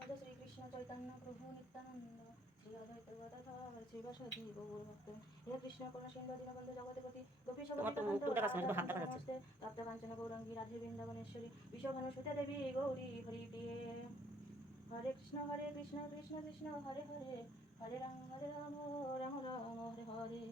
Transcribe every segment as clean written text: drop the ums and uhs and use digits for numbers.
রাধে শ্রীকৃষ্ণ চৈতন্য প্রভু নিত্যানন্দ শ্রী অদ্বৈত গদাধর শ্রীবাসাদি গৌরভক্ত হে কৃষ্ণ করুণা সিন্ধু দীনবন্ধু জগৎপতি গোপীশ নমস্তে তপ্ত কাঞ্চন গৌরাঙ্গী রাধে বৃন্দাবনেশ্বরী বিশ্বভানুসুতে দেবী গৌরী হরি প্রিয়ে হরে কৃষ্ণ কৃষ্ণ কৃষ্ণ হরে হরে হরে রাম রাম রাম হরে হরে।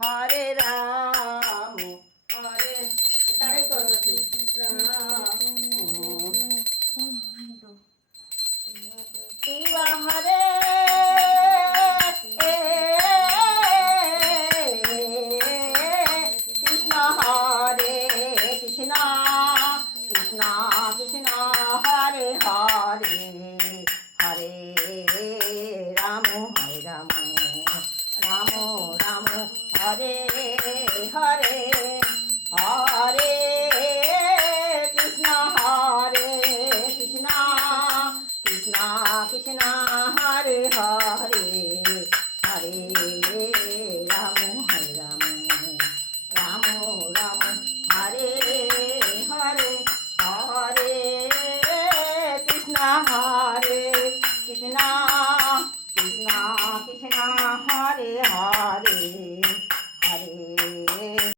হরে রাম হরে তারাই করো রাম শিব হরে কৃষ্ণ হরে কৃষ্ণ কৃষ্ণ কৃষ্ণ হরে হরে হরে রাম হরে রাম রাম রাম হরে হরে হরে কৃষ্ণ কৃষ্ণ কৃষ্ণ হরে হরে